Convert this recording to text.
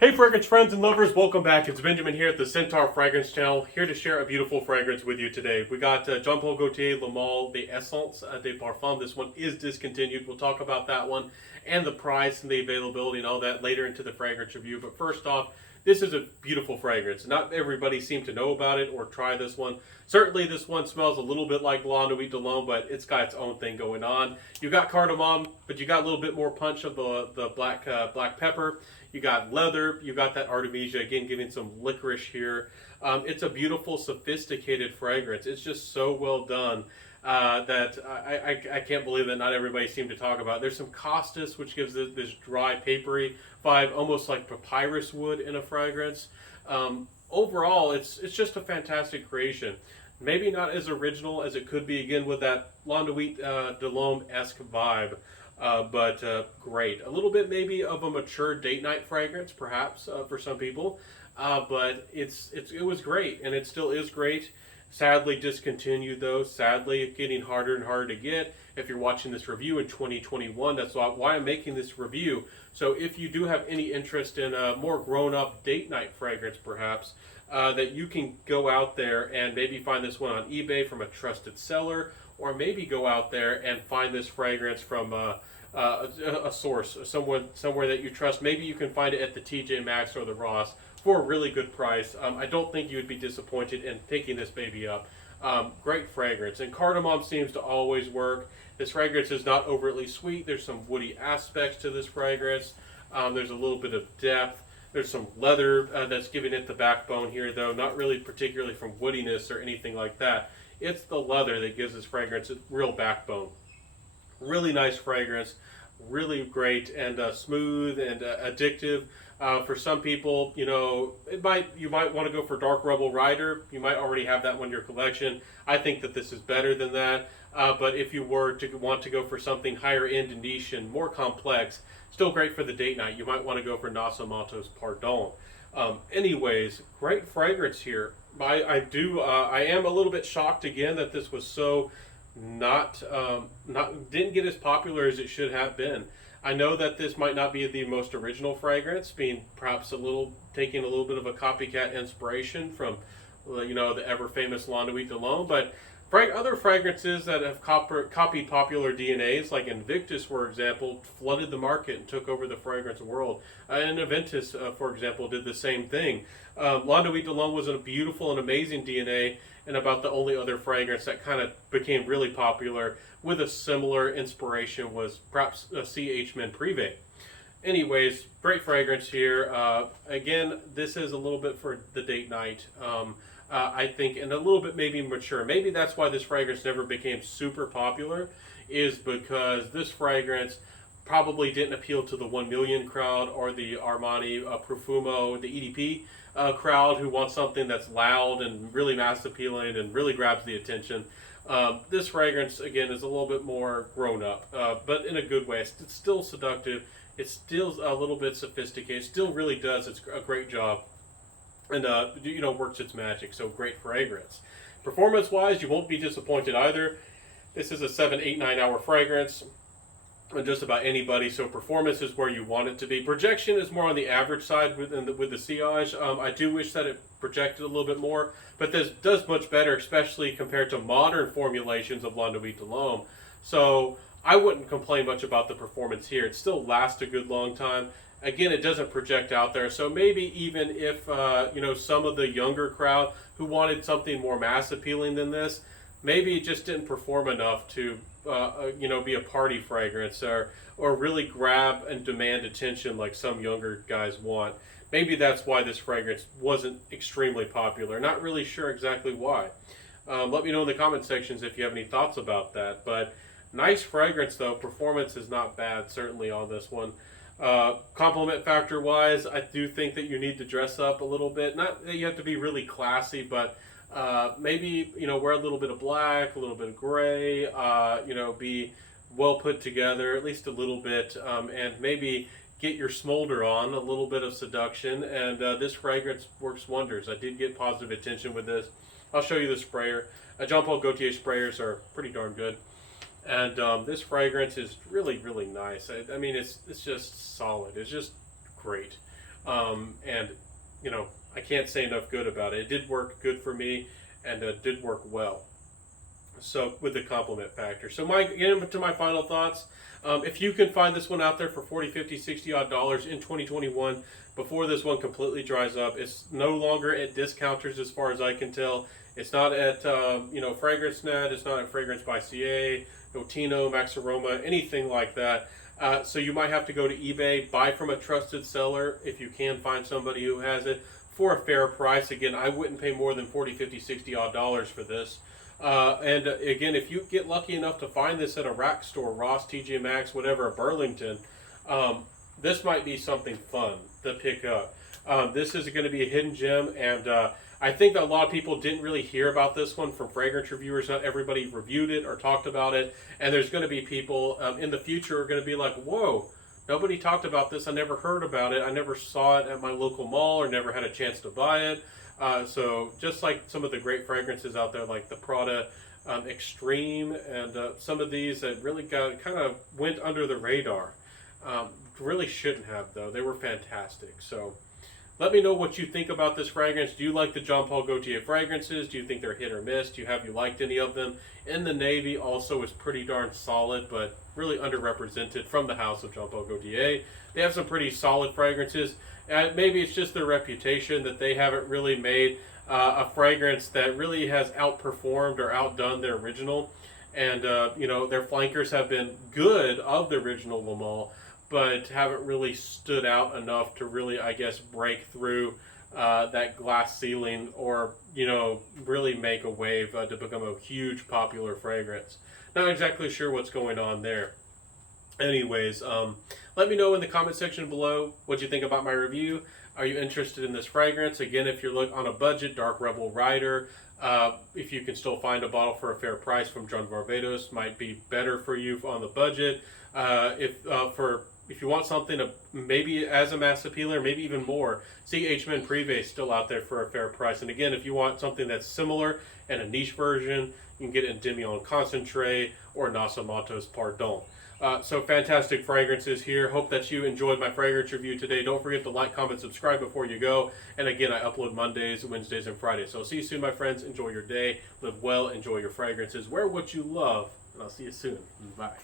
Hey fragrance friends and lovers, welcome back. It's Benjamin here at the Centaur Fragrance Channel, here to share a beautiful fragrance with you today. We got Jean-Paul Gaultier Le Male de Essence de Parfum. This one is discontinued. We'll talk about that one and the price and the availability and all that later into the fragrance review. But first off, this is a beautiful fragrance. Not everybody seemed to know about it or try this one. Certainly this one smells a little bit like Blanc de Nuit de L'Homme, but it's got its own thing going on. You got cardamom, but you got a little bit more punch of the black pepper. You got leather, you got that artemisia, again giving some licorice here. It's a beautiful, sophisticated fragrance. It's just so well done that I can't believe that not everybody seemed to talk about it. There's some costus, which gives it this dry, papery vibe, almost like papyrus wood in a fragrance. Overall, it's just a fantastic creation. Maybe not as original as it could be, again, with that Blanc de Nuit de L'Homme-esque vibe. But great. A little bit maybe of a mature date night fragrance, perhaps, for some people. But it was great, and it still is great. Sadly discontinued, though. Sadly getting harder and harder to get. If you're watching this review in 2021, that's why I'm making this review. So if you do have any interest in a more grown-up date night fragrance, perhaps, that you can go out there and maybe find this one on eBay from a trusted seller, or maybe go out there and find this fragrance from a source, somewhere that you trust. Maybe you can find it at the TJ Maxx or the Ross for a really good price. I don't think you would be disappointed in picking this baby up. Great fragrance, and cardamom seems to always work. This fragrance is not overtly sweet. There's some woody aspects to this fragrance. There's a little bit of depth. There's some leather that's giving it the backbone here, though, not really particularly from woodiness or anything like that. It's the leather that gives this fragrance a real backbone. Really nice fragrance, really great and smooth and addictive. For some people, you know, you might want to go for Dark Rebel Rider. You might already have that one in your collection. I think that this is better than that. But if you were to want to go for something higher end and niche and more complex, still great for the date night, you might want to go for Naso Matos Pardon. Anyways, great fragrance here. I am a little bit shocked again that this was so didn't get as popular as it should have been. I know that this might not be the most original fragrance, being perhaps taking a little bit of a copycat inspiration from, you know, the ever famous Blanc de Nuit de L'Homme, but other fragrances that have copied popular DNAs, like Invictus, for example, flooded the market and took over the fragrance world. And Aventus, for example, did the same thing. Blanc de Nuit de L'Homme was a beautiful and amazing DNA, and about the only other fragrance that kind of became really popular with a similar inspiration was perhaps C.H. Men Privé. Anyways, great fragrance here. Again, this is a little bit for the date night. I think, and a little bit maybe mature. Maybe that's why this fragrance never became super popular, is because this fragrance probably didn't appeal to the 1 million crowd or the Armani Profumo, the EDP crowd, who wants something that's loud and really mass appealing and really grabs the attention. This fragrance, again, is a little bit more grown up, but in a good way. It's still seductive. It's still a little bit sophisticated. It still really does a great job. And you know, works its magic. So great fragrance. Performance wise, you won't be disappointed either. This is a 7, 8, 9 hour fragrance on just about anybody. So performance is where you want it to be. Projection is more on the average side with the sillage. I do wish that it projected a little bit more, but this does much better, especially compared to modern formulations of Blanc de Nuit de L'Homme. So I wouldn't complain much about the performance here. It still lasts a good long time. Again, it doesn't project out there, so maybe even if you know, some of the younger crowd who wanted something more mass appealing than this, maybe it just didn't perform enough to you know, be a party fragrance or really grab and demand attention like some younger guys want. Maybe that's why this fragrance wasn't extremely popular. Not really sure exactly why. Let me know in the comment sections if you have any thoughts about that. But nice fragrance though. Performance is not bad, certainly on this one. Compliment factor wise, I do think that you need to dress up a little bit. Not that you have to be really classy, but maybe, you know, wear a little bit of black, a little bit of gray, you know, be well put together, at least a little bit, and maybe get your smolder on, a little bit of seduction, and this fragrance works wonders. I did get positive attention with this. I'll show you the sprayer. Jean-Paul Gaultier sprayers are pretty darn good. And this fragrance is really, really nice. I mean, it's just solid. It's just great. And you know, I can't say enough good about it. It did work good for me, and did work well. So with the compliment factor. So getting into my final thoughts. If you can find this one out there for 40, 50, 60 odd dollars in 2021, before this one completely dries up, it's no longer at discounters as far as I can tell. It's not at Fragrance Net. It's not at Fragrance by CA, Notino, Max Aroma, anything like that. So you might have to go to eBay, buy from a trusted seller if you can find somebody who has it for a fair price. Again, I wouldn't pay more than 40, 50, 60 odd dollars for this. And again, if you get lucky enough to find this at a rack store, Ross, TJ Maxx, whatever, Burlington, this might be something fun to pick up. This is going to be a hidden gem, and I think that a lot of people didn't really hear about this one from fragrance reviewers. Not everybody reviewed it or talked about it, and there's going to be people in the future who are going to be like, whoa, nobody talked about this. I never heard about it. I never saw it at my local mall or never had a chance to buy it. So just like some of the great fragrances out there, like the Prada Extreme, and some of these that really kind of went under the radar. Really shouldn't have, though. They were fantastic. So let me know what you think about this fragrance. Do you like the Jean Paul Gaultier fragrances? Do you think they're hit or miss? Have you liked any of them? In the Navy also is pretty darn solid, but really underrepresented from the house of Jean Paul Gaultier. They have some pretty solid fragrances. Maybe it's just their reputation that they haven't really made a fragrance that really has outperformed or outdone their original. And, their flankers have been good of the original Le Male, but haven't really stood out enough to really, I guess, break through that glass ceiling or, really make a wave to become a huge popular fragrance. Not exactly sure what's going on there. Anyways, let me know in the comment section below what you think about my review. Are you interested in this fragrance? Again, if you're on a budget, Dark Rebel Rider, if you can still find a bottle for a fair price from John Varvatos, might be better for you on the budget. If you want something maybe as a mass appealer, maybe even more, see H-Men Privé still out there for a fair price. And again, if you want something that's similar and a niche version, you can get it in Demion Concentré or Nasa Matos Pardon. So fantastic fragrances here. Hope that you enjoyed my fragrance review today. Don't forget to like, comment, subscribe before you go. And again, I upload Mondays, Wednesdays, and Fridays. So I'll see you soon, my friends. Enjoy your day. Live well. Enjoy your fragrances. Wear what you love. And I'll see you soon. Bye.